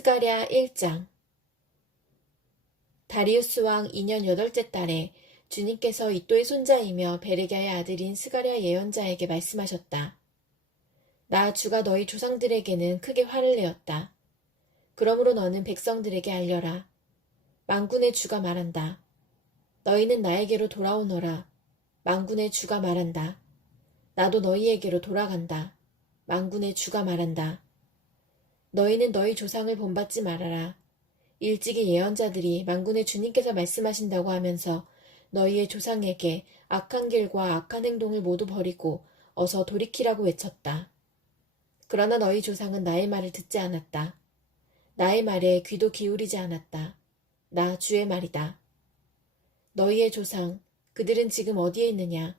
스가랴 1장. 다리우스 왕 2년 8째 달에 주님께서 이또의 손자이며 베레랴의 아들인 스가랴 예언자에게 말씀하셨다. 나 주가 너희 조상들에게는 크게 화를 내었다. 그러므로 너는 백성들에게 알려라. 만군의 주가 말한다. 너희는 나에게로 돌아오너라. 만군의 주가 말한다. 나도 너희에게로 돌아간다. 만군의 주가 말한다. 너희는 너희 조상을 본받지 말아라. 일찍이 예언자들이 만군의 주님께서 말씀하신다고 하면서 너희의 조상에게 악한 길과 악한 행동을 모두 버리고 어서 돌이키라고 외쳤다. 그러나 너희 조상은 나의 말을 듣지 않았다. 나의 말에 귀도 기울이지 않았다. 나 주의 말이다. 너희의 조상, 그들은 지금 어디에 있느냐?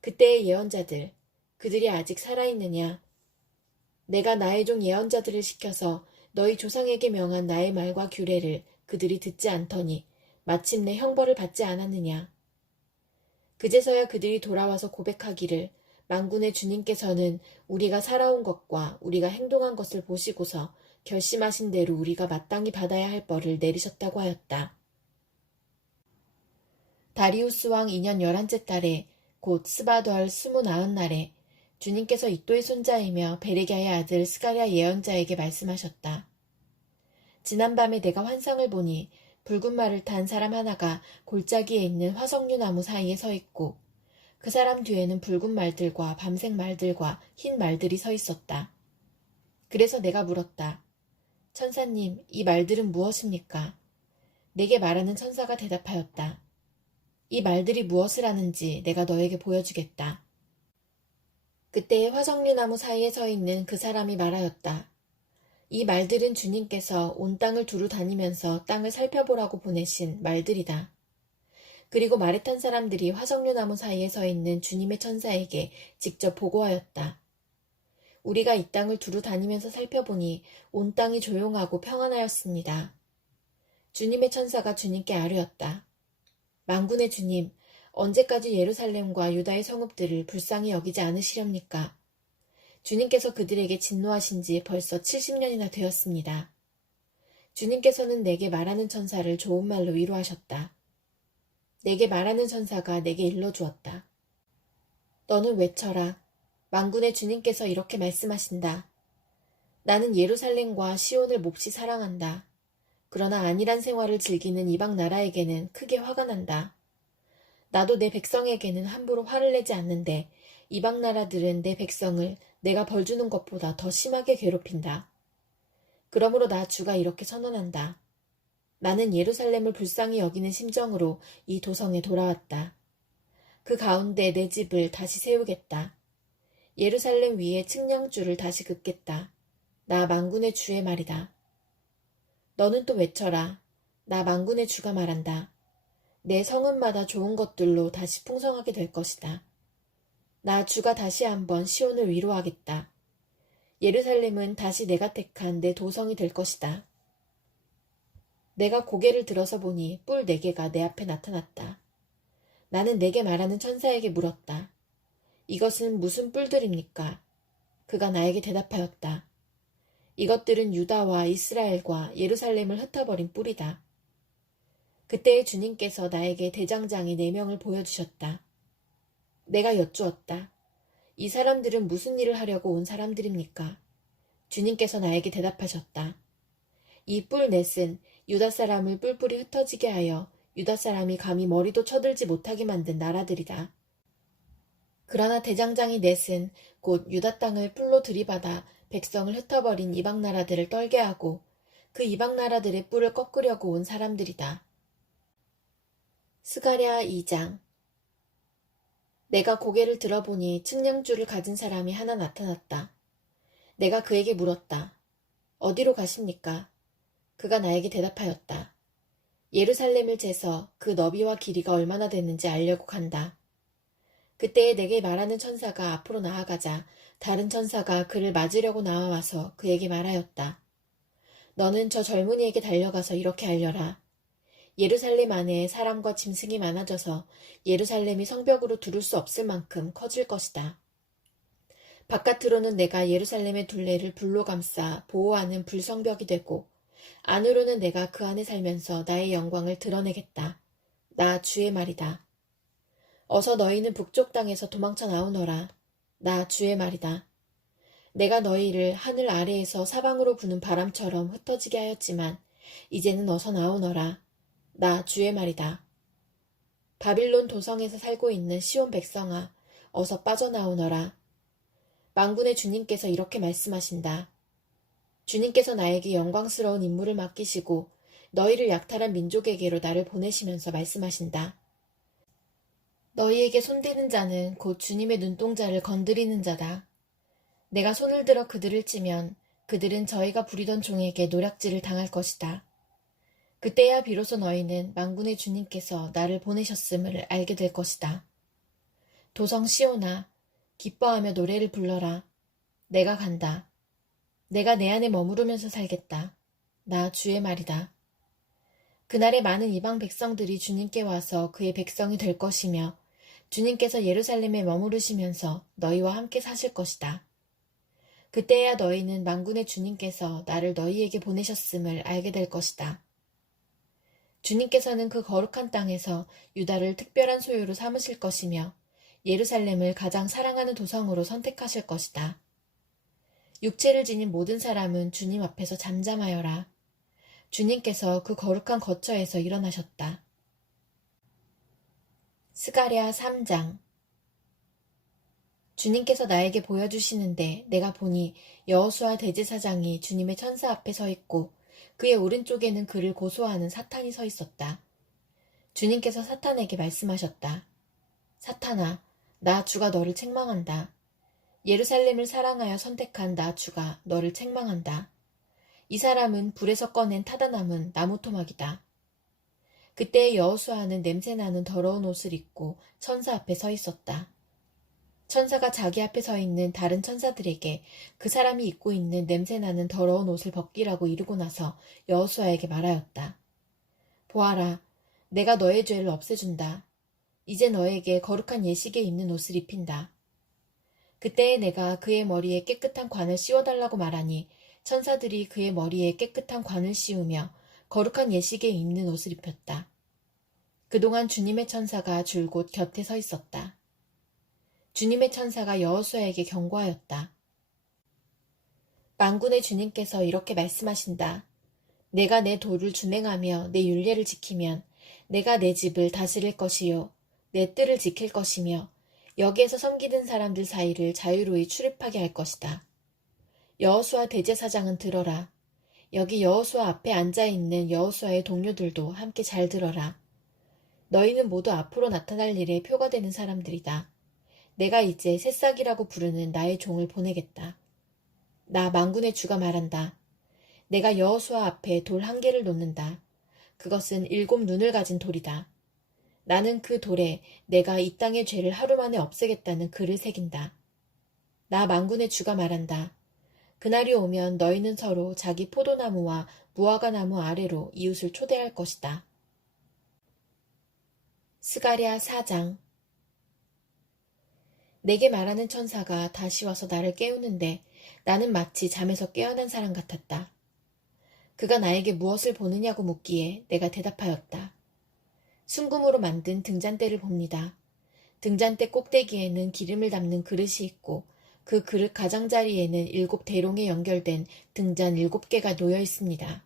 그때의 예언자들, 그들이 아직 살아있느냐? 내가 나의 종 예언자들을 시켜서 너희 조상에게 명한 나의 말과 규례를 그들이 듣지 않더니 마침내 형벌을 받지 않았느냐. 그제서야 그들이 돌아와서 고백하기를 만군의 주님께서는 우리가 살아온 것과 우리가 행동한 것을 보시고서 결심하신 대로 우리가 마땅히 받아야 할 벌을 내리셨다고 하였다. 다리우스 왕 2년 11째 달에 곧 스바덜 29날에 주님께서 이또의 손자이며 베레랴의 아들 스가랴 예언자에게 말씀하셨다. 지난밤에 내가 환상을 보니 붉은 말을 탄 사람 하나가 골짜기에 있는 화석류 나무 사이에 서 있고 그 사람 뒤에는 붉은 말들과 밤색 말들과 흰 말들이 서 있었다. 그래서 내가 물었다. 천사님, 이 말들은 무엇입니까? 내게 말하는 천사가 대답하였다. 이 말들이 무엇을 하는지 내가 너에게 보여주겠다. 그때 화석류 나무 사이에 서 있는 그 사람이 말하였다. 이 말들은 주님께서 온 땅을 두루 다니면서 땅을 살펴보라고 보내신 말들이다. 그리고 말에 탄 사람들이 화석류 나무 사이에 서 있는 주님의 천사에게 직접 보고하였다. 우리가 이 땅을 두루 다니면서 살펴보니 온 땅이 조용하고 평안하였습니다. 주님의 천사가 주님께 아뢰었다. 만군의 주님, 언제까지 예루살렘과 유다의 성읍들을 불쌍히 여기지 않으시렵니까? 주님께서 그들에게 진노하신 지 벌써 70년이나 되었습니다. 주님께서는 내게 말하는 천사를 좋은 말로 위로하셨다. 내게 말하는 천사가 내게 일러주었다. 너는 외쳐라. 만군의 주님께서 이렇게 말씀하신다. 나는 예루살렘과 시온을 몹시 사랑한다. 그러나 안일한 생활을 즐기는 이방 나라에게는 크게 화가 난다. 나도 내 백성에게는 함부로 화를 내지 않는데 이방 나라들은 내 백성을 내가 벌주는 것보다 더 심하게 괴롭힌다. 그러므로 나 주가 이렇게 선언한다. 나는 예루살렘을 불쌍히 여기는 심정으로 이 도성에 돌아왔다. 그 가운데 내 집을 다시 세우겠다. 예루살렘 위에 측량줄을 다시 긋겠다. 나 만군의 주의 말이다. 너는 또 외쳐라. 나 만군의 주가 말한다. 내 성읍마다 좋은 것들로 다시 풍성하게 될 것이다. 나 주가 다시 한번 시온을 위로하겠다. 예루살렘은 다시 내가 택한 내 도성이 될 것이다. 내가 고개를 들어서 보니 뿔 4개가 내 앞에 나타났다. 나는 내게 말하는 천사에게 물었다. 이것은 무슨 뿔들입니까? 그가 나에게 대답하였다. 이것들은 유다와 이스라엘과 예루살렘을 흩어버린 뿔이다. 그때의 주님께서 나에게 대장장이 4명을 보여주셨다. 내가 여쭈었다. 이 사람들은 무슨 일을 하려고 온 사람들입니까? 주님께서 나에게 대답하셨다. 이 뿔 넷은 유다 사람을 뿔뿔이 흩어지게 하여 유다 사람이 감히 머리도 쳐들지 못하게 만든 나라들이다. 그러나 대장장이 넷은 곧 유다 땅을 뿔로 들이받아 백성을 흩어버린 이방 나라들을 떨게 하고 그 이방 나라들의 뿔을 꺾으려고 온 사람들이다. 스가랴 2장. 내가 고개를 들어보니 측량줄을 가진 사람이 하나 나타났다. 내가 그에게 물었다. 어디로 가십니까? 그가 나에게 대답하였다. 예루살렘을 재서 그 너비와 길이가 얼마나 됐는지 알려고 간다. 그때에 내게 말하는 천사가 앞으로 나아가자 다른 천사가 그를 맞으려고 나와와서 그에게 말하였다. 너는 저 젊은이에게 달려가서 이렇게 알려라. 예루살렘 안에 사람과 짐승이 많아져서 예루살렘이 성벽으로 두를 수 없을 만큼 커질 것이다. 바깥으로는 내가 예루살렘의 둘레를 불로 감싸 보호하는 불성벽이 되고 안으로는 내가 그 안에 살면서 나의 영광을 드러내겠다. 나 주의 말이다. 어서 너희는 북쪽 땅에서 도망쳐 나오너라. 나 주의 말이다. 내가 너희를 하늘 아래에서 사방으로 부는 바람처럼 흩어지게 하였지만 이제는 어서 나오너라. 나 주의 말이다. 바빌론 도성에서 살고 있는 시온 백성아, 어서 빠져나오너라. 만군의 주님께서 이렇게 말씀하신다. 주님께서 나에게 영광스러운 임무를 맡기시고 너희를 약탈한 민족에게로 나를 보내시면서 말씀하신다. 너희에게 손대는 자는 곧 주님의 눈동자를 건드리는 자다. 내가 손을 들어 그들을 찌면 그들은 저희가 부리던 종에게 노략질을 당할 것이다. 그때야 비로소 너희는 만군의 주님께서 나를 보내셨음을 알게 될 것이다. 도성 시온아, 기뻐하며 노래를 불러라. 내가 간다. 내가 내 안에 머무르면서 살겠다. 나 주의 말이다. 그날에 많은 이방 백성들이 주님께 와서 그의 백성이 될 것이며 주님께서 예루살렘에 머무르시면서 너희와 함께 사실 것이다. 그때야 너희는 만군의 주님께서 나를 너희에게 보내셨음을 알게 될 것이다. 주님께서는 그 거룩한 땅에서 유다를 특별한 소유로 삼으실 것이며 예루살렘을 가장 사랑하는 도성으로 선택하실 것이다. 육체를 지닌 모든 사람은 주님 앞에서 잠잠하여라. 주님께서 그 거룩한 거처에서 일어나셨다. 스가랴 3장. 주님께서 나에게 보여주시는데 내가 보니 여호수아 대제사장이 주님의 천사 앞에 서 있고 그의 오른쪽에는 그를 고소하는 사탄이 서 있었다. 주님께서 사탄에게 말씀하셨다. 사탄아, 나 주가 너를 책망한다. 예루살렘을 사랑하여 선택한 나 주가 너를 책망한다. 이 사람은 불에서 꺼낸 타다남은 나무 토막이다. 그때 여호수아는 냄새나는 더러운 옷을 입고 천사 앞에 서 있었다. 천사가 자기 앞에 서 있는 다른 천사들에게 그 사람이 입고 있는 냄새나는 더러운 옷을 벗기라고 이르고 나서 여호수아에게 말하였다. 보아라, 내가 너의 죄를 없애준다. 이제 너에게 거룩한 예식에 입는 옷을 입힌다. 그때에 내가 그의 머리에 깨끗한 관을 씌워달라고 말하니 천사들이 그의 머리에 깨끗한 관을 씌우며 거룩한 예식에 입는 옷을 입혔다. 그동안 주님의 천사가 줄곧 곁에 서 있었다. 주님의 천사가 여호수아에게 경고하였다. 만군의 주님께서 이렇게 말씀하신다. 내가 내 도를 준행하며 내 율례를 지키면 내가 내 집을 다스릴 것이요 내 뜰을 지킬 것이며 여기에서 섬기는 사람들 사이를 자유로이 출입하게 할 것이다. 여호수아 대제사장은 들어라. 여기 여호수아 앞에 앉아있는 여호수아의 동료들도 함께 잘 들어라. 너희는 모두 앞으로 나타날 일에 표가 되는 사람들이다. 내가 이제 새싹이라고 부르는 나의 종을 보내겠다. 나 만군의 주가 말한다. 내가 여호수아 앞에 돌 한 개를 놓는다. 그것은 7 눈을 가진 돌이다. 나는 그 돌에 내가 이 땅의 죄를 하루 만에 없애겠다는 글을 새긴다. 나 만군의 주가 말한다. 그날이 오면 너희는 서로 자기 포도나무와 무화과나무 아래로 이웃을 초대할 것이다. 스가랴 4장. 내게 말하는 천사가 다시 와서 나를 깨우는데 나는 마치 잠에서 깨어난 사람 같았다. 그가 나에게 무엇을 보느냐고 묻기에 내가 대답하였다. 순금으로 만든 등잔대를 봅니다. 등잔대 꼭대기에는 기름을 담는 그릇이 있고 그 그릇 가장자리에는 7 대롱에 연결된 등잔 7개가 놓여 있습니다.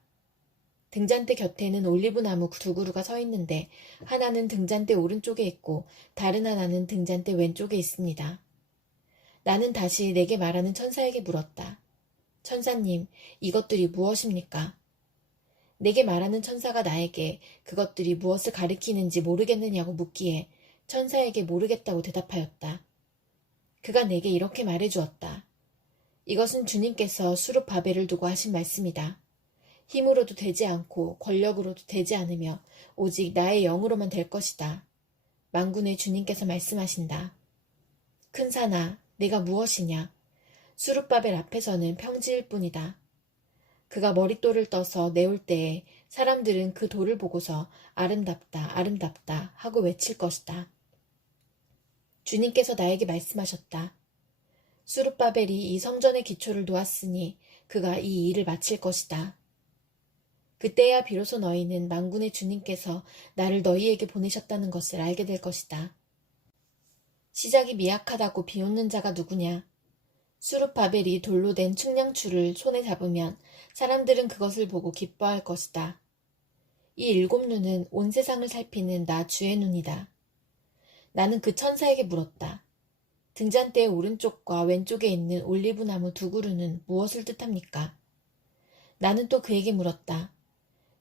등잔대 곁에는 올리브나무 2그루가 서 있는데 하나는 등잔대 오른쪽에 있고 다른 하나는 등잔대 왼쪽에 있습니다. 나는 다시 내게 말하는 천사에게 물었다. 천사님, 이것들이 무엇입니까? 내게 말하는 천사가 나에게 그것들이 무엇을 가리키는지 모르겠느냐고 묻기에 천사에게 모르겠다고 대답하였다. 그가 내게 이렇게 말해주었다. 이것은 주님께서 수룹 바벨을 두고 하신 말씀이다. 힘으로도 되지 않고 권력으로도 되지 않으며 오직 나의 영으로만 될 것이다. 만군의 주님께서 말씀하신다. 큰 산아, 내가 무엇이냐? 수룹바벨 앞에서는 평지일 뿐이다. 그가 머릿돌을 떠서 내올 때에 사람들은 그 돌을 보고서 아름답다, 아름답다 하고 외칠 것이다. 주님께서 나에게 말씀하셨다. 수룹바벨이 이 성전의 기초를 놓았으니 그가 이 일을 마칠 것이다. 그때야 비로소 너희는 만군의 주님께서 나를 너희에게 보내셨다는 것을 알게 될 것이다. 시작이 미약하다고 비웃는 자가 누구냐? 수룹바벨이 돌로 된 측량줄을 손에 잡으면 사람들은 그것을 보고 기뻐할 것이다. 이 7눈은 온 세상을 살피는 나 주의 눈이다. 나는 그 천사에게 물었다. 등잔대의 오른쪽과 왼쪽에 있는 올리브나무 2그루는 무엇을 뜻합니까? 나는 또 그에게 물었다.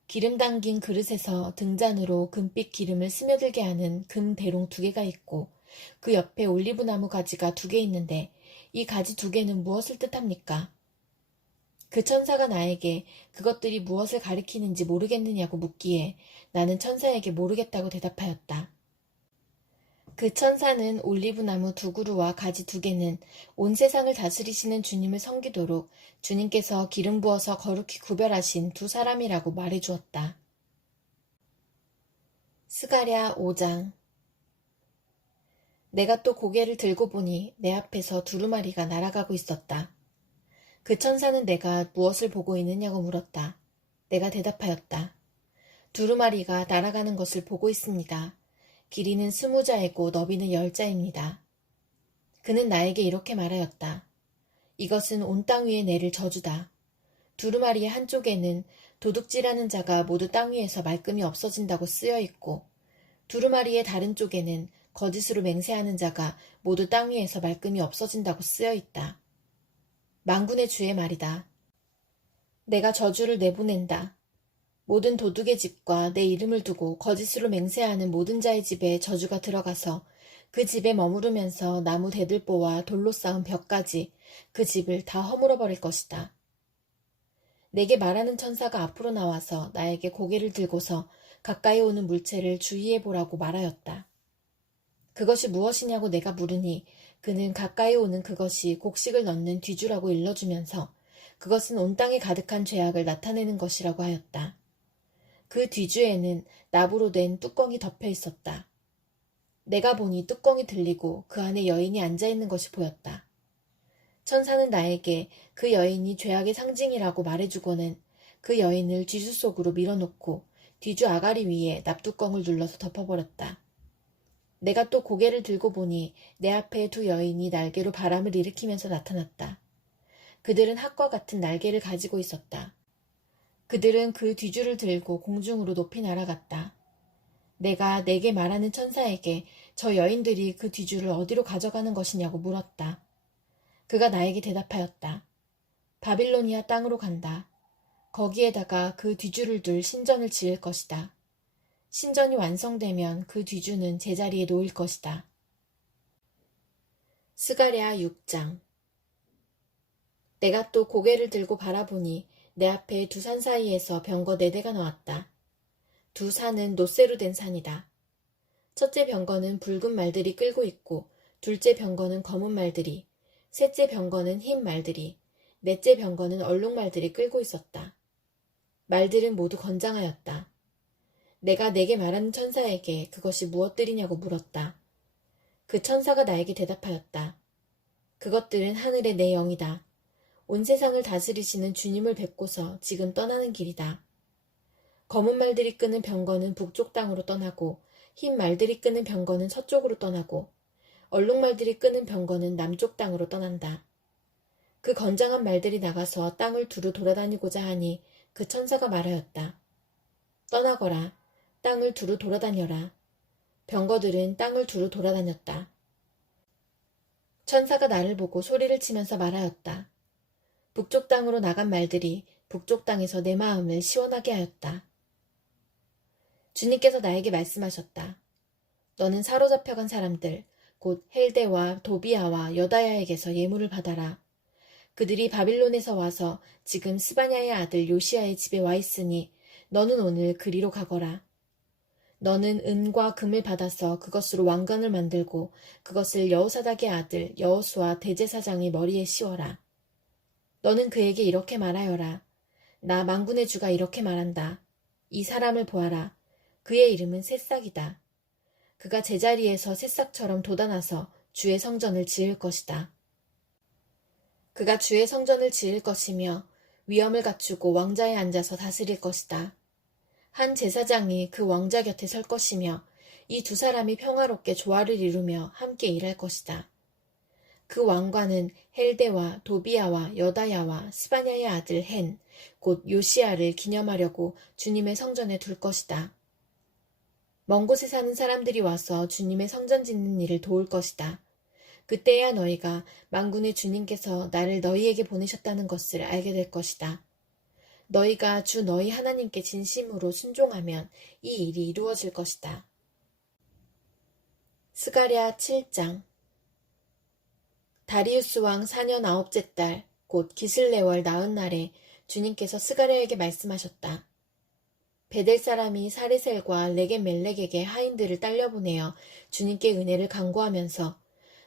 기름 담긴 그릇에서 등잔으로 금빛 기름을 스며들게 하는 금 대롱 2개가 있고 그 옆에 올리브나무 가지가 2개 있는데 이 가지 2개는 무엇을 뜻합니까? 그 천사가 나에게 그것들이 무엇을 가리키는지 모르겠느냐고 묻기에 나는 천사에게 모르겠다고 대답하였다. 그 천사는 올리브나무 2그루와 가지 2개는 온 세상을 다스리시는 주님을 섬기도록 주님께서 기름 부어서 거룩히 구별하신 2사람이라고 말해주었다. 스가랴 5장. 내가 또 고개를 들고 보니 내 앞에서 두루마리가 날아가고 있었다. 그 천사는 내가 무엇을 보고 있느냐고 물었다. 내가 대답하였다. 두루마리가 날아가는 것을 보고 있습니다. 길이는 20자이고 너비는 10자입니다. 그는 나에게 이렇게 말하였다. 이것은 온 땅 위에 내릴 저주다. 두루마리의 한쪽에는 도둑질하는 자가 모두 땅 위에서 말끔히 없어진다고 쓰여 있고 두루마리의 다른 쪽에는 거짓으로 맹세하는 자가 모두 땅 위에서 말끔히 없어진다고 쓰여 있다. 만군의 주의 말이다. 내가 저주를 내보낸다. 모든 도둑의 집과 내 이름을 두고 거짓으로 맹세하는 모든 자의 집에 저주가 들어가서 그 집에 머무르면서 나무 대들보와 돌로 쌓은 벽까지 그 집을 다 허물어버릴 것이다. 내게 말하는 천사가 앞으로 나와서 나에게 고개를 들고서 가까이 오는 물체를 주의해보라고 말하였다. 그것이 무엇이냐고 내가 물으니 그는 가까이 오는 그것이 곡식을 넣는 뒤주라고 일러주면서 그것은 온 땅에 가득한 죄악을 나타내는 것이라고 하였다. 그 뒤주에는 나무로 된 뚜껑이 덮여 있었다. 내가 보니 뚜껑이 들리고 그 안에 여인이 앉아있는 것이 보였다. 천사는 나에게 그 여인이 죄악의 상징이라고 말해주고는 그 여인을 뒤주 속으로 밀어놓고 뒤주 아가리 위에 납뚜껑을 눌러서 덮어버렸다. 내가 또 고개를 들고 보니 내 앞에 2 여인이 날개로 바람을 일으키면서 나타났다. 그들은 핫과 같은 날개를 가지고 있었다. 그들은 그 뒤주를 들고 공중으로 높이 날아갔다. 내가 내게 말하는 천사에게 저 여인들이 그 뒤주를 어디로 가져가는 것이냐고 물었다. 그가 나에게 대답하였다. 바빌로니아 땅으로 간다. 거기에다가 그 뒤주를 둘 신전을 지을 것이다. 신전이 완성되면 그 뒤주는 제자리에 놓일 것이다. 스가랴 6장. 내가 또 고개를 들고 바라보니 내 앞에 2 산 사이에서 병거 4대가 나왔다. 2 산은 놋새로 된 산이다. 첫째 병거는 붉은 말들이 끌고 있고 둘째 병거는 검은 말들이, 셋째 병거는 흰 말들이, 넷째 병거는 얼룩 말들이 끌고 있었다. 말들은 모두 건장하였다. 내가 내게 말하는 천사에게 그것이 무엇들이냐고 물었다. 그 천사가 나에게 대답하였다. 그것들은 하늘의 내 영이다. 온 세상을 다스리시는 주님을 뵙고서 지금 떠나는 길이다. 검은 말들이 끄는 병거는 북쪽 땅으로 떠나고 흰 말들이 끄는 병거는 서쪽으로 떠나고 얼룩 말들이 끄는 병거는 남쪽 땅으로 떠난다. 그 건장한 말들이 나가서 땅을 두루 돌아다니고자 하니 그 천사가 말하였다. 떠나거라. 땅을 두루 돌아다녀라. 병거들은 땅을 두루 돌아다녔다. 천사가 나를 보고 소리를 치면서 말하였다. 북쪽 땅으로 나간 말들이 북쪽 땅에서 내 마음을 시원하게 하였다. 주님께서 나에게 말씀하셨다. 너는 사로잡혀간 사람들, 곧 헬데와 도비아와 여다야에게서 예물을 받아라. 그들이 바빌론에서 와서 지금 스바냐의 아들 요시야의 집에 와 있으니 너는 오늘 그리로 가거라. 너는 은과 금을 받아서 그것으로 왕관을 만들고 그것을 여호사닥의 아들 여호수아 대제사장의 머리에 씌워라. 너는 그에게 이렇게 말하여라. 나 만군의 주가 이렇게 말한다. 이 사람을 보아라. 그의 이름은 새싹이다. 그가 제자리에서 새싹처럼 돋아나서 주의 성전을 지을 것이다. 그가 주의 성전을 지을 것이며 위엄을 갖추고 왕자에 앉아서 다스릴 것이다. 한 제사장이 그 왕자 곁에 설 것이며 이 두 사람이 평화롭게 조화를 이루며 함께 일할 것이다. 그 왕관은 헬데와 도비야와 여다야와 스바냐의 아들 헨, 곧 요시야를 기념하려고 주님의 성전에 둘 것이다. 먼 곳에 사는 사람들이 와서 주님의 성전 짓는 일을 도울 것이다. 그때야 너희가 만군의 주님께서 나를 너희에게 보내셨다는 것을 알게 될 것이다. 너희가 주 너희 하나님께 진심으로 순종하면 이 일이 이루어질 것이다. 스가랴 7장. 다리우스 왕 4년 9째 달, 곧 기슬레월 나은 날에 주님께서 스가랴에게 말씀하셨다. 베델 사람이 사레셀과 레게멜렉에게 하인들을 딸려보내어 주님께 은혜를 간구하면서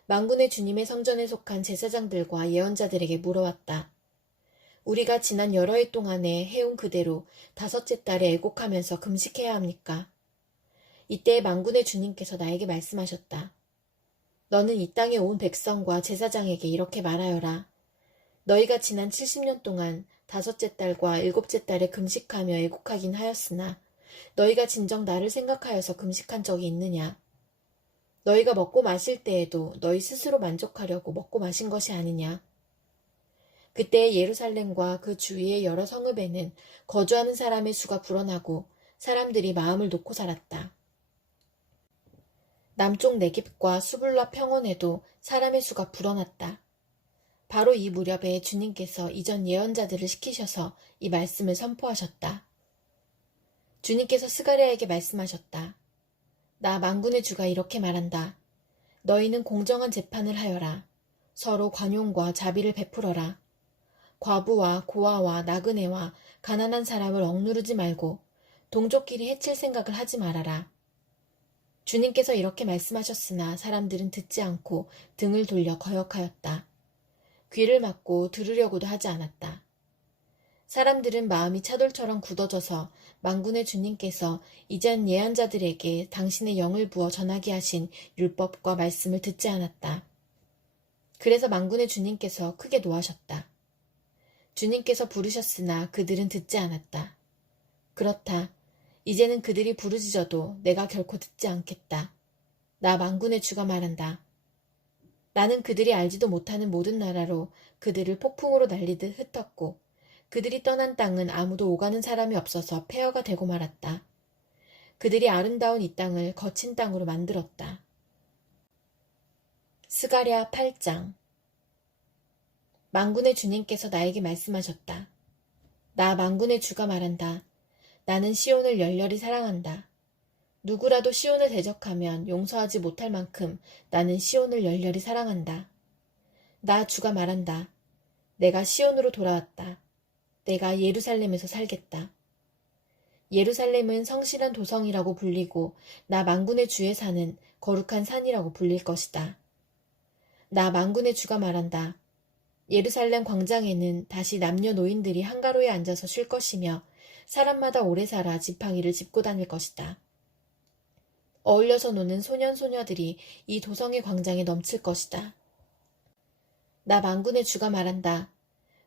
만군의 주님의 성전에 속한 제사장들과 예언자들에게 물어왔다. 우리가 지난 여러 해 동안에 해온 그대로 5째 달에 애곡하면서 금식해야 합니까? 이때 만군의 주님께서 나에게 말씀하셨다. 너는 이 땅에 온 백성과 제사장에게 이렇게 말하여라. 너희가 지난 70년 동안 5째 달과 7째 달에 금식하며 애곡하긴 하였으나 너희가 진정 나를 생각하여서 금식한 적이 있느냐? 너희가 먹고 마실 때에도 너희 스스로 만족하려고 먹고 마신 것이 아니냐? 그때 예루살렘과 그 주위의 여러 성읍에는 거주하는 사람의 수가 불어나고 사람들이 마음을 놓고 살았다. 남쪽 네겝과 수블라 평원에도 사람의 수가 불어났다. 바로 이 무렵에 주님께서 이전 예언자들을 시키셔서 이 말씀을 선포하셨다. 주님께서 스가랴에게 말씀하셨다. 나 만군의 주가 이렇게 말한다. 너희는 공정한 재판을 하여라. 서로 관용과 자비를 베풀어라. 과부와 고아와 나그네와 가난한 사람을 억누르지 말고 동족끼리 해칠 생각을 하지 말아라. 주님께서 이렇게 말씀하셨으나 사람들은 듣지 않고 등을 돌려 거역하였다. 귀를 막고 들으려고도 하지 않았다. 사람들은 마음이 차돌처럼 굳어져서 만군의 주님께서 이전 예언자들에게 당신의 영을 부어 전하게 하신 율법과 말씀을 듣지 않았다. 그래서 만군의 주님께서 크게 노하셨다. 주님께서 부르셨으나 그들은 듣지 않았다. 그렇다. 이제는 그들이 부르짖어도 내가 결코 듣지 않겠다. 나 만군의 주가 말한다. 나는 그들이 알지도 못하는 모든 나라로 그들을 폭풍으로 날리듯 흩었고 그들이 떠난 땅은 아무도 오가는 사람이 없어서 폐허가 되고 말았다. 그들이 아름다운 이 땅을 거친 땅으로 만들었다. 스가랴 8장. 만군의 주님께서 나에게 말씀하셨다. 나 만군의 주가 말한다. 나는 시온을 열렬히 사랑한다. 누구라도 시온을 대적하면 용서하지 못할 만큼 나는 시온을 열렬히 사랑한다. 나 주가 말한다. 내가 시온으로 돌아왔다. 내가 예루살렘에서 살겠다. 예루살렘은 성실한 도성이라고 불리고 나 만군의 주의 산은 거룩한 산이라고 불릴 것이다. 나 만군의 주가 말한다. 예루살렘 광장에는 다시 남녀노인들이 한가로이 앉아서 쉴 것이며 사람마다 오래 살아 지팡이를 짚고 다닐 것이다. 어울려서 노는 소년소녀들이 이 도성의 광장에 넘칠 것이다. 나 만군의 주가 말한다.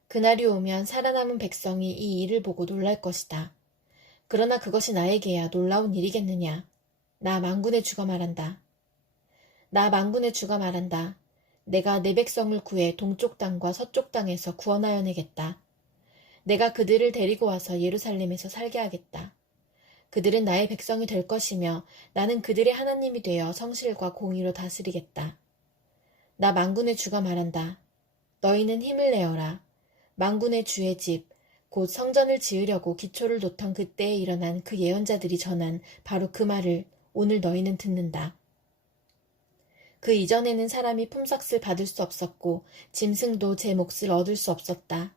그날이 오면 살아남은 백성이 이 일을 보고 놀랄 것이다. 그러나 그것이 나에게야 놀라운 일이겠느냐. 나 만군의 주가 말한다. 나 만군의 주가 말한다. 내가 내 백성을 구해 동쪽 땅과 서쪽 땅에서 구원하여 내겠다. 내가 그들을 데리고 와서 예루살렘에서 살게 하겠다. 그들은 나의 백성이 될 것이며 나는 그들의 하나님이 되어 성실과 공의로 다스리겠다. 나 만군의 주가 말한다. 너희는 힘을 내어라. 만군의 주의 집, 곧 성전을 지으려고 기초를 놓던 그때에 일어난 그 예언자들이 전한 바로 그 말을 오늘 너희는 듣는다. 그 이전에는 사람이 품삯을 받을 수 없었고 짐승도 제 몫을 얻을 수 없었다.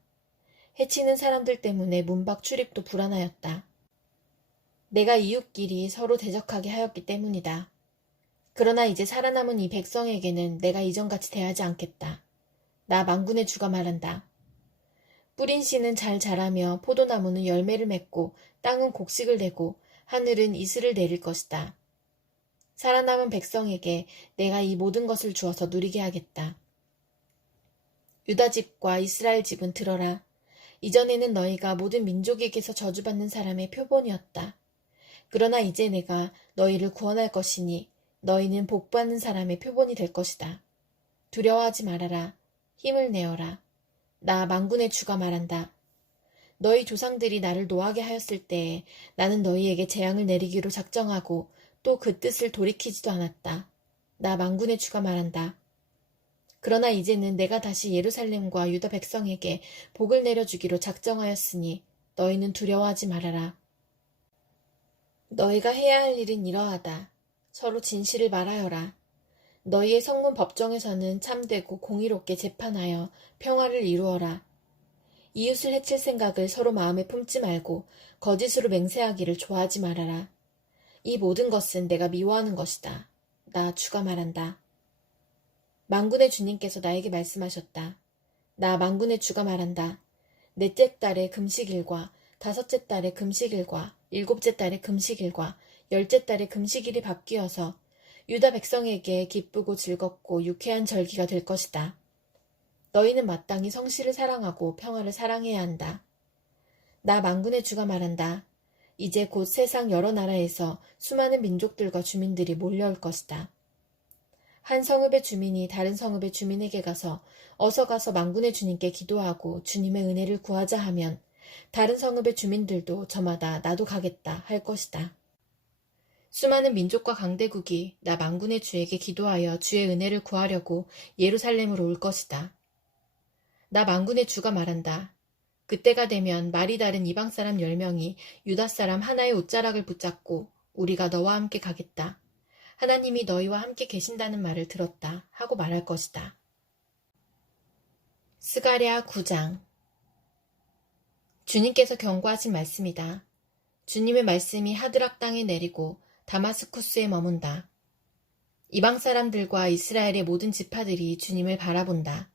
해치는 사람들 때문에 문밖 출입도 불안하였다. 내가 이웃끼리 서로 대적하게 하였기 때문이다. 그러나 이제 살아남은 이 백성에게는 내가 이전같이 대하지 않겠다. 나 만군의 주가 말한다. 뿌린 씨는 잘 자라며 포도나무는 열매를 맺고 땅은 곡식을 내고 하늘은 이슬을 내릴 것이다. 살아남은 백성에게 내가 이 모든 것을 주어서 누리게 하겠다. 유다 집과 이스라엘 집은 들어라. 이전에는 너희가 모든 민족에게서 저주받는 사람의 표본이었다. 그러나 이제 내가 너희를 구원할 것이니 너희는 복받는 사람의 표본이 될 것이다. 두려워하지 말아라. 힘을 내어라. 나 만군의 주가 말한다. 너희 조상들이 나를 노하게 하였을 때에 나는 너희에게 재앙을 내리기로 작정하고 또 그 뜻을 돌이키지도 않았다. 나 만군의 주가 말한다. 그러나 이제는 내가 다시 예루살렘과 유다 백성에게 복을 내려주기로 작정하였으니 너희는 두려워하지 말아라. 너희가 해야 할 일은 이러하다. 서로 진실을 말하여라. 너희의 성문 법정에서는 참되고 공의롭게 재판하여 평화를 이루어라. 이웃을 해칠 생각을 서로 마음에 품지 말고 거짓으로 맹세하기를 좋아하지 말아라. 이 모든 것은 내가 미워하는 것이다. 나 주가 말한다. 만군의 주님께서 나에게 말씀하셨다. 나 만군의 주가 말한다. 넷째 달의 금식일과 다섯째 달의 금식일과 일곱째 달의 금식일과 열째 달의 금식일이 바뀌어서 유다 백성에게 기쁘고 즐겁고 유쾌한 절기가 될 것이다. 너희는 마땅히 성실을 사랑하고 평화를 사랑해야 한다. 나 만군의 주가 말한다. 이제 곧 세상 여러 나라에서 수많은 민족들과 주민들이 몰려올 것이다. 한 성읍의 주민이 다른 성읍의 주민에게 어서 가서 만군의 주님께 기도하고 주님의 은혜를 구하자 하면 다른 성읍의 주민들도 저마다 나도 가겠다 할 것이다. 수많은 민족과 강대국이 나 만군의 주에게 기도하여 주의 은혜를 구하려고 예루살렘으로 올 것이다. 나 만군의 주가 말한다. 그때가 되면 말이 다른 이방 사람 10명이 유다 사람 하나의 옷자락을 붙잡고 우리가 너와 함께 가겠다. 하나님이 너희와 함께 계신다는 말을 들었다 하고 말할 것이다. 스가랴 9장. 주님께서 경고하신 말씀이다. 주님의 말씀이 하드락 땅에 내리고 다마스쿠스에 머문다. 이방 사람들과 이스라엘의 모든 지파들이 주님을 바라본다.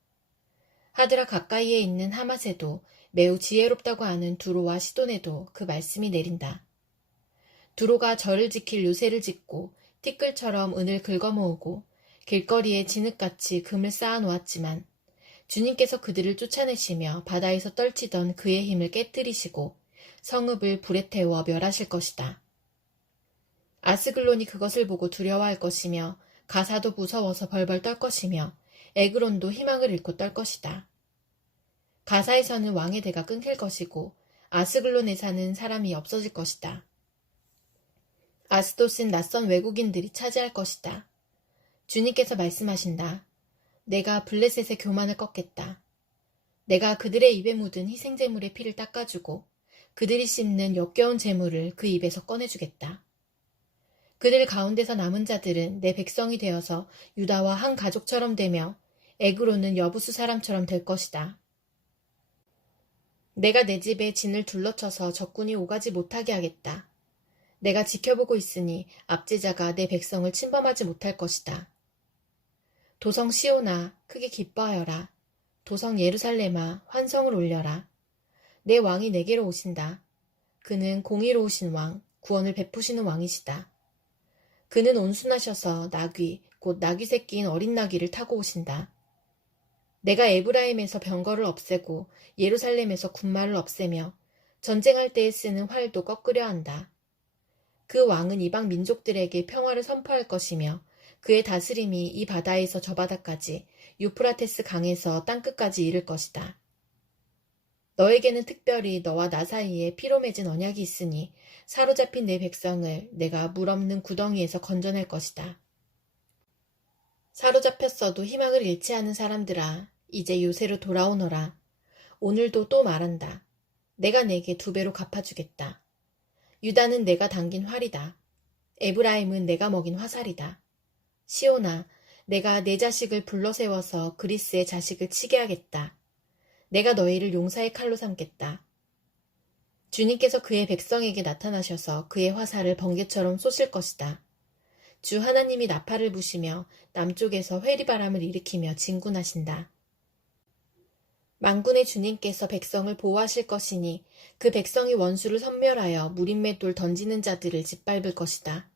하드락 가까이에 있는 하맛에도 매우 지혜롭다고 하는 두로와 시돈에도 그 말씀이 내린다. 두로가 절을 지킬 요새를 짓고 티끌처럼 은을 긁어모으고 길거리에 진흙같이 금을 쌓아놓았지만 주님께서 그들을 쫓아내시며 바다에서 떨치던 그의 힘을 깨뜨리시고 성읍을 불에 태워 멸하실 것이다. 아스글론이 그것을 보고 두려워할 것이며 가사도 무서워서 벌벌 떨 것이며 에그론도 희망을 잃고 떨 것이다. 가사에서는 왕의 대가 끊길 것이고 아스글론에 사는 사람이 없어질 것이다. 아스돗은 낯선 외국인들이 차지할 것이다. 주님께서 말씀하신다. 내가 블레셋의 교만을 꺾겠다. 내가 그들의 입에 묻은 희생제물의 피를 닦아주고 그들이 씹는 역겨운 제물을 그 입에서 꺼내주겠다. 그들 가운데서 남은 자들은 내 백성이 되어서 유다와 한 가족처럼 되며 에그론은 여부수 사람처럼 될 것이다. 내가 내 집에 진을 둘러쳐서 적군이 오가지 못하게 하겠다. 내가 지켜보고 있으니 압제자가 내 백성을 침범하지 못할 것이다. 도성 시온아, 크게 기뻐하여라. 도성 예루살렘아, 환성을 올려라. 내 왕이 내게로 오신다. 그는 공의로우신 왕, 구원을 베푸시는 왕이시다. 그는 온순하셔서 나귀, 곧 나귀 새끼인 어린 나귀를 타고 오신다. 내가 에브라임에서 병거를 없애고 예루살렘에서 군마를 없애며 전쟁할 때에 쓰는 활도 꺾으려 한다. 그 왕은 이방 민족들에게 평화를 선포할 것이며 그의 다스림이 이 바다에서 저 바다까지 유프라테스 강에서 땅끝까지 이를 것이다. 너에게는 특별히 너와 나 사이에 피로 맺은 언약이 있으니 사로잡힌 내 백성을 내가 물 없는 구덩이에서 건져낼 것이다. 사로잡혔어도 희망을 잃지 않은 사람들아, 이제 요새로 돌아오너라. 오늘도 또 말한다. 내가 내게 2배로 갚아주겠다. 유다는 내가 당긴 활이다. 에브라임은 내가 먹인 화살이다. 시온아, 내가 내 자식을 불러세워서 그리스의 자식을 치게 하겠다. 내가 너희를 용사의 칼로 삼겠다. 주님께서 그의 백성에게 나타나셔서 그의 화살을 번개처럼 쏘실 것이다. 주 하나님이 나팔을 부시며 남쪽에서 회리바람을 일으키며 진군하신다. 만군의 주님께서 백성을 보호하실 것이니 그 백성이 원수를 섬멸하여 무린맷돌 던지는 자들을 짓밟을 것이다.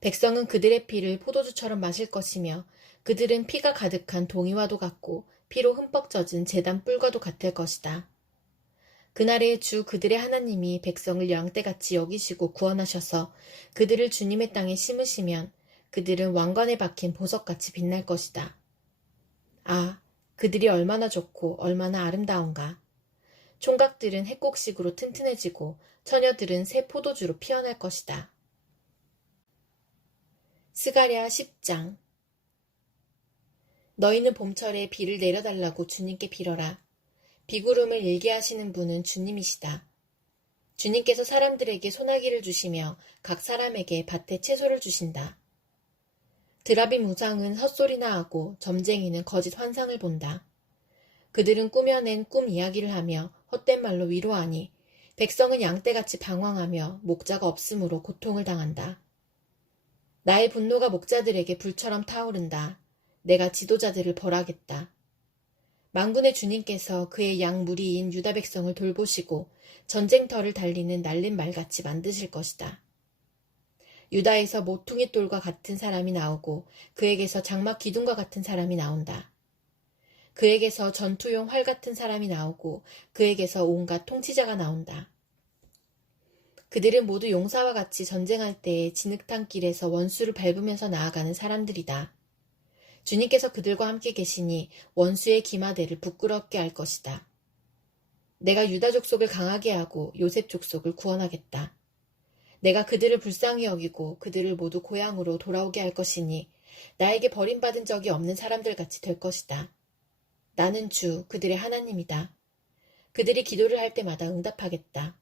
백성은 그들의 피를 포도주처럼 마실 것이며 그들은 피가 가득한 동이와도 같고 피로 흠뻑 젖은 제단 뿔과도 같을 것이다. 그날의 주 그들의 하나님이 백성을 양떼같이 여기시고 구원하셔서 그들을 주님의 땅에 심으시면 그들은 왕관에 박힌 보석같이 빛날 것이다. 아, 그들이 얼마나 좋고 얼마나 아름다운가. 총각들은 핵곡식으로 튼튼해지고 처녀들은 새 포도주로 피어날 것이다. 스가랴 10장. 너희는 봄철에 비를 내려달라고 주님께 빌어라. 비구름을 일게 하시는 분은 주님이시다. 주님께서 사람들에게 소나기를 주시며 각 사람에게 밭에 채소를 주신다. 드라빔 우상은 헛소리나 하고 점쟁이는 거짓 환상을 본다. 그들은 꾸며낸 꿈 이야기를 하며 헛된 말로 위로하니 백성은 양떼같이 방황하며 목자가 없으므로 고통을 당한다. 나의 분노가 목자들에게 불처럼 타오른다. 내가 지도자들을 벌하겠다. 만군의 주님께서 그의 양 무리인 유다 백성을 돌보시고 전쟁터를 달리는 날린 말같이 만드실 것이다. 유다에서 모퉁이 돌과 같은 사람이 나오고 그에게서 장막 기둥과 같은 사람이 나온다. 그에게서 전투용 활 같은 사람이 나오고 그에게서 온갖 통치자가 나온다. 그들은 모두 용사와 같이 전쟁할 때에 진흙탕 길에서 원수를 밟으면서 나아가는 사람들이다. 주님께서 그들과 함께 계시니 원수의 기마대를 부끄럽게 할 것이다. 내가 유다 족속을 강하게 하고 요셉 족속을 구원하겠다. 내가 그들을 불쌍히 여기고 그들을 모두 고향으로 돌아오게 할 것이니 나에게 버림받은 적이 없는 사람들 같이 될 것이다. 나는 주 그들의 하나님이다. 그들이 기도를 할 때마다 응답하겠다.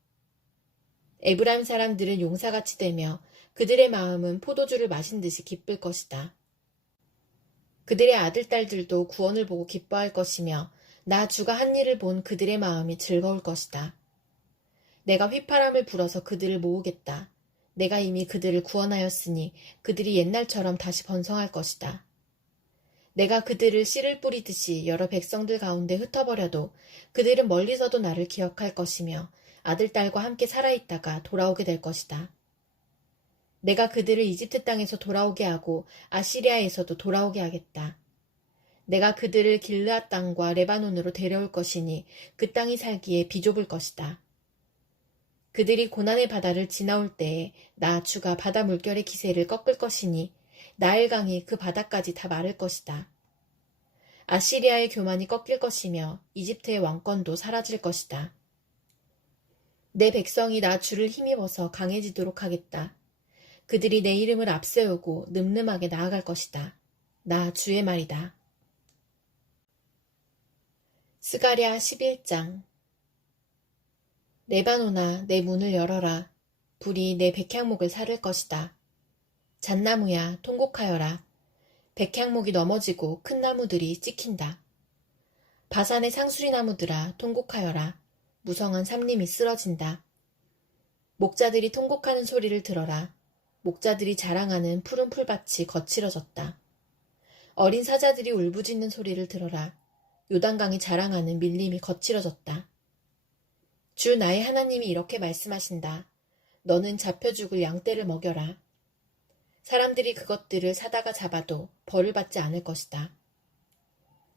에브라임 사람들은 용사같이 되며 그들의 마음은 포도주를 마신 듯이 기쁠 것이다. 그들의 아들, 딸들도 구원을 보고 기뻐할 것이며 나 주가 한 일을 본 그들의 마음이 즐거울 것이다. 내가 휘파람을 불어서 그들을 모으겠다. 내가 이미 그들을 구원하였으니 그들이 옛날처럼 다시 번성할 것이다. 내가 그들을 씨를 뿌리듯이 여러 백성들 가운데 흩어버려도 그들은 멀리서도 나를 기억할 것이며 아들, 딸과 함께 살아있다가 돌아오게 될 것이다. 내가 그들을 이집트 땅에서 돌아오게 하고 아시리아에서도 돌아오게 하겠다. 내가 그들을 길르앗 땅과 레바논으로 데려올 것이니 그 땅이 살기에 비좁을 것이다. 그들이 고난의 바다를 지나올 때에 나 주가 바다 물결의 기세를 꺾을 것이니 나일강이 그 바다까지 다 마를 것이다. 아시리아의 교만이 꺾일 것이며 이집트의 왕권도 사라질 것이다. 내 백성이 나 주를 힘입어서 강해지도록 하겠다. 그들이 내 이름을 앞세우고 늠름하게 나아갈 것이다. 나 주의 말이다. 스가랴 11장. 레바논아, 내 문을 열어라. 불이 내 백향목을 사를 것이다. 잣나무야, 통곡하여라. 백향목이 넘어지고 큰 나무들이 찍힌다. 바산의 상수리 나무들아, 통곡하여라. 무성한 삽림이 쓰러진다. 목자들이 통곡하는 소리를 들어라. 목자들이 자랑하는 푸른 풀밭이 거칠어졌다. 어린 사자들이 울부짖는 소리를 들어라. 요단강이 자랑하는 밀림이 거칠어졌다. 주 나의 하나님이 이렇게 말씀하신다. 너는 잡혀 죽을 양떼를 먹여라. 사람들이 그것들을 사다가 잡아도 벌을 받지 않을 것이다.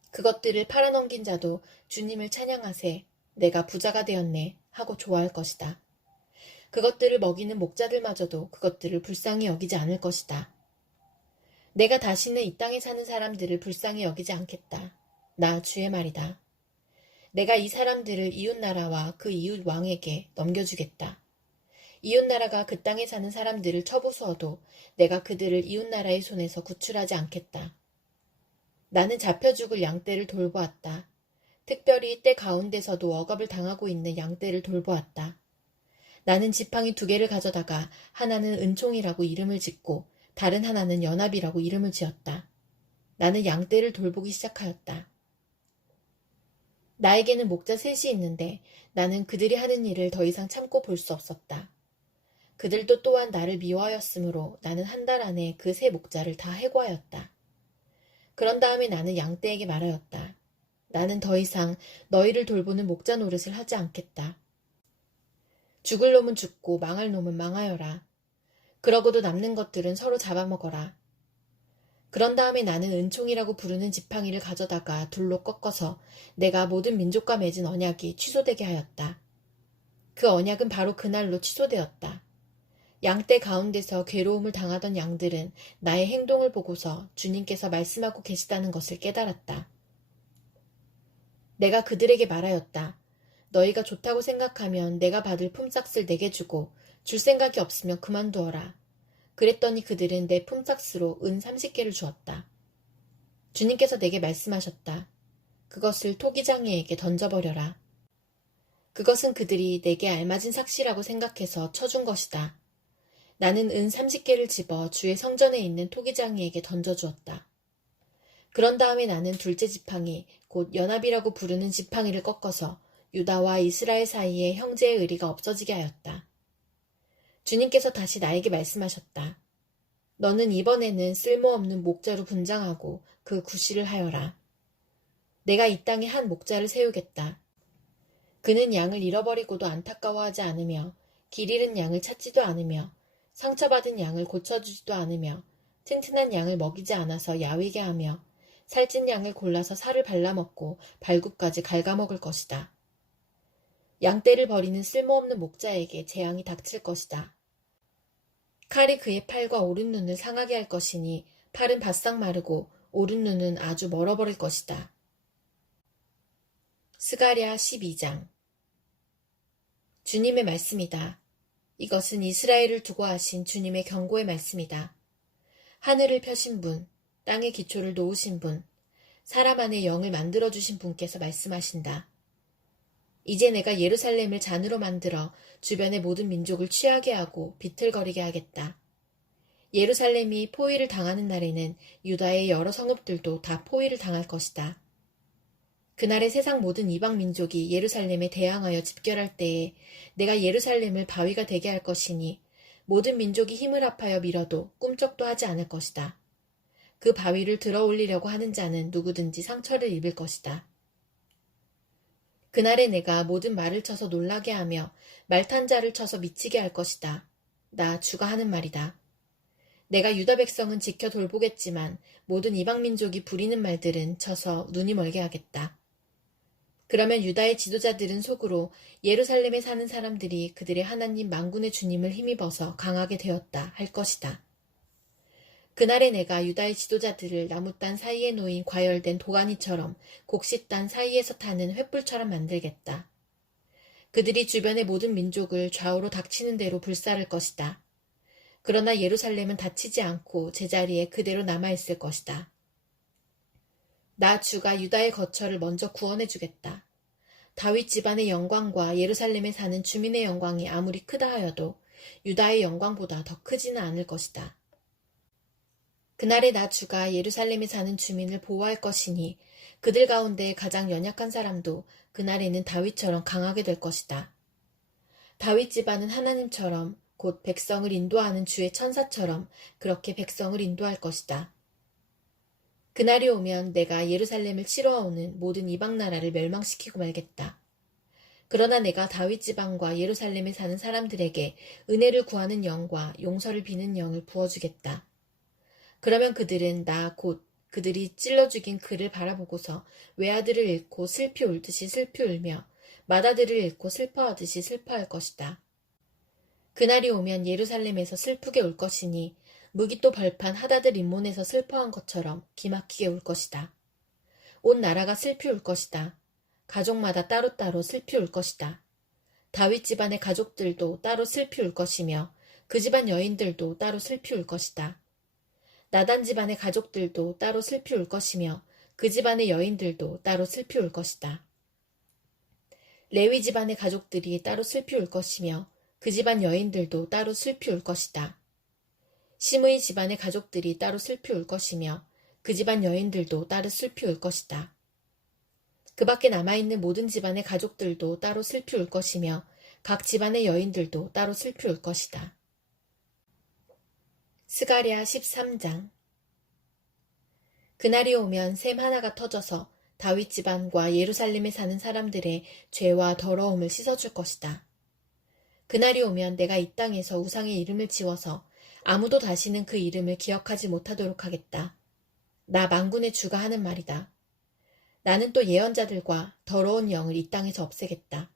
그것들을 팔아넘긴 자도 주님을 찬양하세. 내가 부자가 되었네 하고 좋아할 것이다. 그것들을 먹이는 목자들마저도 그것들을 불쌍히 여기지 않을 것이다. 내가 다시는 이 땅에 사는 사람들을 불쌍히 여기지 않겠다. 나 주의 말이다. 내가 이 사람들을 이웃나라와 그 이웃 왕에게 넘겨주겠다. 이웃나라가 그 땅에 사는 사람들을 쳐부수어도 내가 그들을 이웃나라의 손에서 구출하지 않겠다. 나는 잡혀 죽을 양떼를 돌보았다. 특별히 때 가운데서도 억압을 당하고 있는 양떼를 돌보았다. 나는 지팡이 2개를 가져다가 하나는 은총이라고 이름을 짓고 다른 하나는 연합이라고 이름을 지었다. 나는 양떼를 돌보기 시작하였다. 나에게는 목자 3이 있는데 나는 그들이 하는 일을 더 이상 참고 볼 수 없었다. 그들도 또한 나를 미워하였으므로 나는 한 달 안에 그 3 목자를 다 해고하였다. 그런 다음에 나는 양떼에게 말하였다. 나는 더 이상 너희를 돌보는 목자 노릇을 하지 않겠다. 죽을 놈은 죽고 망할 놈은 망하여라. 그러고도 남는 것들은 서로 잡아먹어라. 그런 다음에 나는 은총이라고 부르는 지팡이를 가져다가 둘로 꺾어서 내가 모든 민족과 맺은 언약이 취소되게 하였다. 그 언약은 바로 그날로 취소되었다. 양떼 가운데서 괴로움을 당하던 양들은 나의 행동을 보고서 주님께서 말씀하고 계시다는 것을 깨달았다. 내가 그들에게 말하였다. 너희가 좋다고 생각하면 내가 받을 품삯을 내게 주고 줄 생각이 없으면 그만두어라. 그랬더니 그들은 내 품삯으로 은 30개를 주었다. 주님께서 내게 말씀하셨다. 그것을 토기장이에게 던져버려라. 그것은 그들이 내게 알맞은 삭시라고 생각해서 쳐준 것이다. 나는 은 30개를 집어 주의 성전에 있는 토기장이에게 던져주었다. 그런 다음에 나는 둘째 지팡이, 곧 연합이라고 부르는 지팡이를 꺾어서 유다와 이스라엘 사이에 형제의 의리가 없어지게 하였다. 주님께서 다시 나에게 말씀하셨다. 너는 이번에는 쓸모없는 목자로 분장하고 그 구실을 하여라. 내가 이 땅에 한 목자를 세우겠다. 그는 양을 잃어버리고도 안타까워하지 않으며 길 잃은 양을 찾지도 않으며 상처받은 양을 고쳐주지도 않으며 튼튼한 양을 먹이지 않아서 야위게 하며 살찐 양을 골라서 살을 발라먹고 발굽까지 갉아먹을 것이다. 양떼를 버리는 쓸모없는 목자에게 재앙이 닥칠 것이다. 칼이 그의 팔과 오른눈을 상하게 할 것이니 팔은 바싹 마르고 오른눈은 아주 멀어버릴 것이다. 스가랴 12장. 주님의 말씀이다. 이것은 이스라엘을 두고 하신 주님의 경고의 말씀이다. 하늘을 펴신 분, 땅의 기초를 놓으신 분, 사람 안에 영을 만들어주신 분께서 말씀하신다. 이제 내가 예루살렘을 잔으로 만들어 주변의 모든 민족을 취하게 하고 비틀거리게 하겠다. 예루살렘이 포위를 당하는 날에는 유다의 여러 성읍들도 다 포위를 당할 것이다. 그날에 세상 모든 이방 민족이 예루살렘에 대항하여 집결할 때에 내가 예루살렘을 바위가 되게 할 것이니 모든 민족이 힘을 합하여 밀어도 꿈쩍도 하지 않을 것이다. 그 바위를 들어 올리려고 하는 자는 누구든지 상처를 입을 것이다. 그날에 내가 모든 말을 쳐서 놀라게 하며 말탄 자를 쳐서 미치게 할 것이다. 나 주가 하는 말이다. 내가 유다 백성은 지켜 돌보겠지만 모든 이방 민족이 부리는 말들은 쳐서 눈이 멀게 하겠다. 그러면 유다의 지도자들은 속으로 예루살렘에 사는 사람들이 그들의 하나님 만군의 주님을 힘입어서 강하게 되었다 할 것이다. 그날에 내가 유다의 지도자들을 나무단 사이에 놓인 과열된 도가니처럼 곡식단 사이에서 타는 횃불처럼 만들겠다. 그들이 주변의 모든 민족을 좌우로 닥치는 대로 불사를 것이다. 그러나 예루살렘은 다치지 않고 제자리에 그대로 남아있을 것이다. 나 주가 유다의 거처를 먼저 구원해 주겠다. 다윗 집안의 영광과 예루살렘에 사는 주민의 영광이 아무리 크다 하여도 유다의 영광보다 더 크지는 않을 것이다. 그날에 나 주가 예루살렘에 사는 주민을 보호할 것이니 그들 가운데 가장 연약한 사람도 그날에는 다윗처럼 강하게 될 것이다. 다윗 집안은 하나님처럼 곧 백성을 인도하는 주의 천사처럼 그렇게 백성을 인도할 것이다. 그날이 오면 내가 예루살렘을 치러 오는 모든 이방 나라를 멸망시키고 말겠다. 그러나 내가 다윗 지방과 예루살렘에 사는 사람들에게 은혜를 구하는 영과 용서를 비는 영을 부어주겠다. 그러면 그들은 나 곧 그들이 찔러 죽인 그를 바라보고서 외아들을 잃고 슬피 울듯이 슬피 울며 맏아들을 잃고 슬퍼하듯이 슬퍼할 것이다. 그날이 오면 예루살렘에서 슬프게 울 것이니 무기또 벌판 하다들 림몬에서 슬퍼한 것처럼 기막히게 울 것이다. 온 나라가 슬피 울 것이다. 가족마다 따로따로 슬피 울 것이다. 다윗 집안의 가족들도 따로 슬피 울 것이며 그 집안 여인들도 따로 슬피 울 것이다. 나단 집안의 가족들도 따로 슬피 울 것이며 그 집안의 여인들도 따로 슬피 울 것이다. 레위 집안의 가족들이 따로 슬피 울 것이며 그 집안 여인들도 따로 슬피 울 것이다. 시므이 집안의 가족들이 따로 슬피 울 것이며 그 집안 여인들도 따로 슬피 울 것이다. 그 밖에 남아있는 모든 집안의 가족들도 따로 슬피 울 것이며 각 집안의 여인들도 따로 슬피 울 것이다. 스가랴 13장. 그날이 오면 샘 하나가 터져서 다윗 집안과 예루살렘에 사는 사람들의 죄와 더러움을 씻어줄 것이다. 그날이 오면 내가 이 땅에서 우상의 이름을 지워서 아무도 다시는 그 이름을 기억하지 못하도록 하겠다. 나 만군의 주가 하는 말이다. 나는 또 예언자들과 더러운 영을 이 땅에서 없애겠다.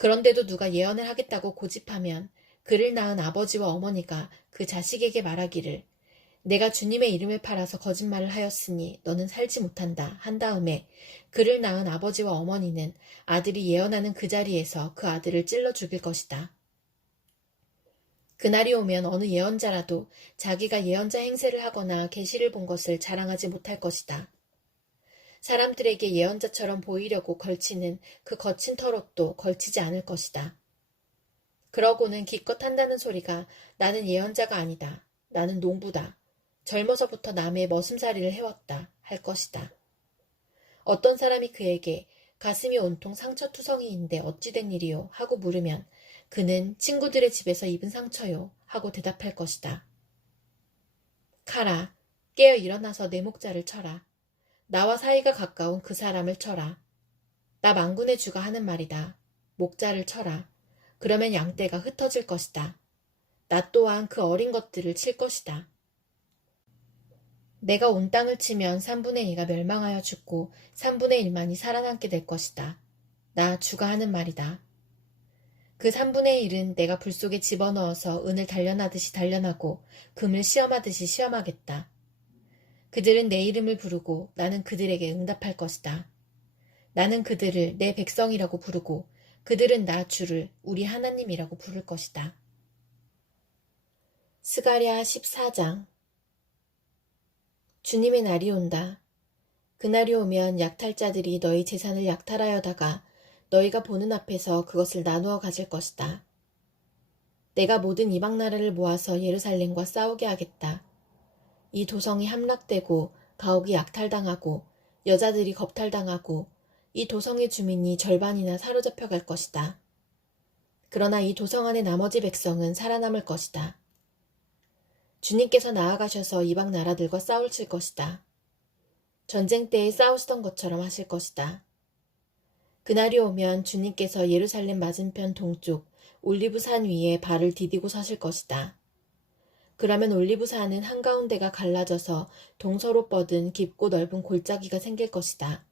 그런데도 누가 예언을 하겠다고 고집하면 그를 낳은 아버지와 어머니가 그 자식에게 말하기를 내가 주님의 이름을 팔아서 거짓말을 하였으니 너는 살지 못한다 한 다음에 그를 낳은 아버지와 어머니는 아들이 예언하는 그 자리에서 그 아들을 찔러 죽일 것이다. 그날이 오면 어느 예언자라도 자기가 예언자 행세를 하거나 계시를 본 것을 자랑하지 못할 것이다. 사람들에게 예언자처럼 보이려고 걸치는 그 거친 털옷도 걸치지 않을 것이다. 그러고는 기껏 한다는 소리가 나는 예언자가 아니다. 나는 농부다. 젊어서부터 남의 머슴살이를 해왔다. 할 것이다. 어떤 사람이 그에게 가슴이 온통 상처투성이인데 어찌 된 일이요? 하고 물으면 그는 친구들의 집에서 입은 상처요. 하고 대답할 것이다. 카라, 깨어 일어나서 내 목자를 쳐라. 나와 사이가 가까운 그 사람을 쳐라. 나 망군의 주가 하는 말이다. 목자를 쳐라. 그러면 양떼가 흩어질 것이다. 나 또한 그 어린 것들을 칠 것이다. 내가 온 땅을 치면 3분의 2가 멸망하여 죽고 3분의 1만이 살아남게 될 것이다. 나 주가 하는 말이다. 그 3분의 1은 내가 불 속에 집어넣어서 은을 단련하듯이 단련하고 금을 시험하듯이 시험하겠다. 그들은 내 이름을 부르고 나는 그들에게 응답할 것이다. 나는 그들을 내 백성이라고 부르고 그들은 나 주를 우리 하나님이라고 부를 것이다. 스가랴 14장. 주님의 날이 온다. 그날이 오면 약탈자들이 너희 재산을 약탈하여다가 너희가 보는 앞에서 그것을 나누어 가질 것이다. 내가 모든 이방 나라를 모아서 예루살렘과 싸우게 하겠다. 이 도성이 함락되고 가옥이 약탈당하고 여자들이 겁탈당하고 이 도성의 주민이 절반이나 사로잡혀 갈 것이다. 그러나 이 도성 안의 나머지 백성은 살아남을 것이다. 주님께서 나아가셔서 이방 나라들과 싸울 칠 것이다. 전쟁 때에 싸우시던 것처럼 하실 것이다. 그날이 오면 주님께서 예루살렘 맞은편 동쪽 올리브산 위에 발을 디디고 서실 것이다. 그러면 올리브산은 한가운데가 갈라져서 동서로 뻗은 깊고 넓은 골짜기가 생길 것이다.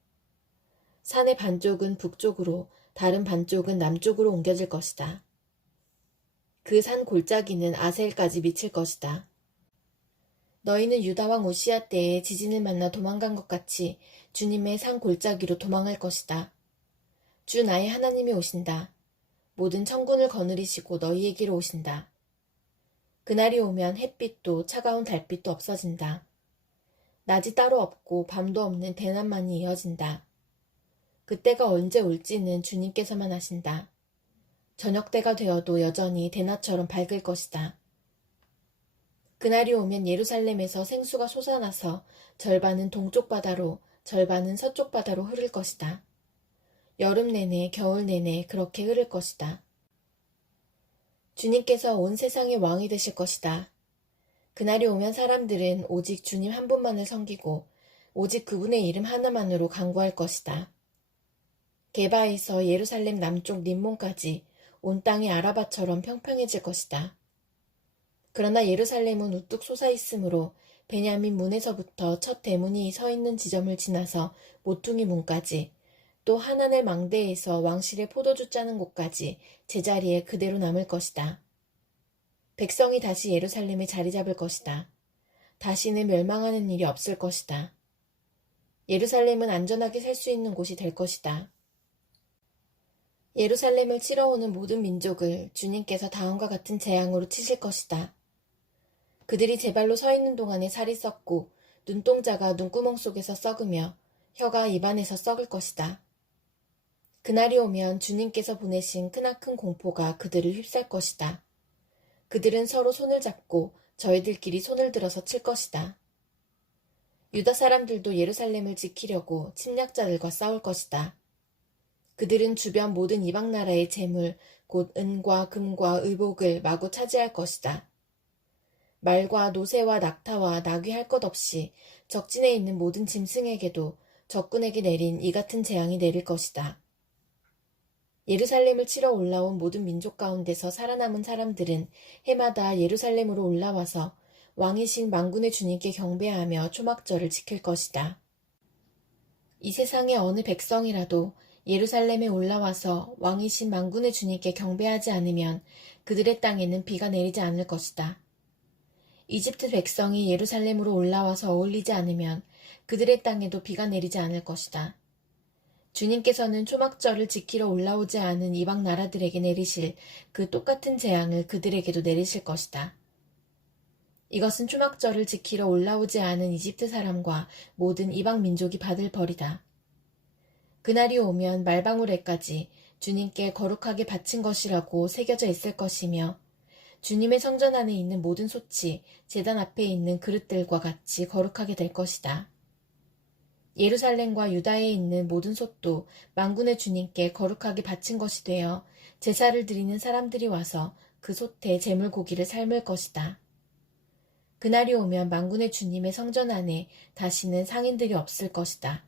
산의 반쪽은 북쪽으로 다른 반쪽은 남쪽으로 옮겨질 것이다. 그 산 골짜기는 아셀까지 미칠 것이다. 너희는 유다왕 오시아 때에 지진을 만나 도망간 것 같이 주님의 산 골짜기로 도망할 것이다. 주 나의 하나님이 오신다. 모든 천군을 거느리시고 너희에게로 오신다. 그날이 오면 햇빛도 차가운 달빛도 없어진다. 낮이 따로 없고 밤도 없는 대낮만이 이어진다. 그때가 언제 올지는 주님께서만 아신다. 저녁 때가 되어도 여전히 대낮처럼 밝을 것이다. 그날이 오면 예루살렘에서 생수가 솟아나서 절반은 동쪽 바다로 절반은 서쪽 바다로 흐를 것이다. 여름 내내 겨울 내내 그렇게 흐를 것이다. 주님께서 온 세상의 왕이 되실 것이다. 그날이 오면 사람들은 오직 주님 한 분만을 섬기고 오직 그분의 이름 하나만으로 간구할 것이다. 게바에서 예루살렘 남쪽 림몬까지 온 땅이 아라바처럼 평평해질 것이다. 그러나 예루살렘은 우뚝 솟아있으므로 베냐민 문에서부터 첫 대문이 서 있는 지점을 지나서 모퉁이 문까지 또 하나넬 망대에서 왕실의 포도주 짜는 곳까지 제자리에 그대로 남을 것이다. 백성이 다시 예루살렘에 자리 잡을 것이다. 다시는 멸망하는 일이 없을 것이다. 예루살렘은 안전하게 살 수 있는 곳이 될 것이다. 예루살렘을 치러 오는 모든 민족을 주님께서 다음과 같은 재앙으로 치실 것이다. 그들이 제 발로 서 있는 동안에 살이 썩고 눈동자가 눈구멍 속에서 썩으며 혀가 입안에서 썩을 것이다. 그날이 오면 주님께서 보내신 크나큰 공포가 그들을 휩쌀 것이다. 그들은 서로 손을 잡고 저희들끼리 손을 들어서 칠 것이다. 유다 사람들도 예루살렘을 지키려고 침략자들과 싸울 것이다. 그들은 주변 모든 이방 나라의 재물, 곧 은과 금과 의복을 마구 차지할 것이다. 말과 노새와 낙타와 나귀 할 것 없이 적진에 있는 모든 짐승에게도 적군에게 내린 이 같은 재앙이 내릴 것이다. 예루살렘을 치러 올라온 모든 민족 가운데서 살아남은 사람들은 해마다 예루살렘으로 올라와서 왕이신 만군의 주님께 경배하며 초막절을 지킬 것이다. 이 세상의 어느 백성이라도 예루살렘에 올라와서 왕이신 만군의 주님께 경배하지 않으면 그들의 땅에는 비가 내리지 않을 것이다. 이집트 백성이 예루살렘으로 올라와서 어울리지 않으면 그들의 땅에도 비가 내리지 않을 것이다. 주님께서는 초막절을 지키러 올라오지 않은 이방 나라들에게 내리실 그 똑같은 재앙을 그들에게도 내리실 것이다. 이것은 초막절을 지키러 올라오지 않은 이집트 사람과 모든 이방 민족이 받을 벌이다. 그날이 오면 말방울에까지 주님께 거룩하게 바친 것이라고 새겨져 있을 것이며 주님의 성전 안에 있는 모든 솥이 제단 앞에 있는 그릇들과 같이 거룩하게 될 것이다. 예루살렘과 유다에 있는 모든 솥도 만군의 주님께 거룩하게 바친 것이 되어 제사를 드리는 사람들이 와서 그 솥에 제물 고기를 삶을 것이다. 그날이 오면 만군의 주님의 성전 안에 다시는 상인들이 없을 것이다.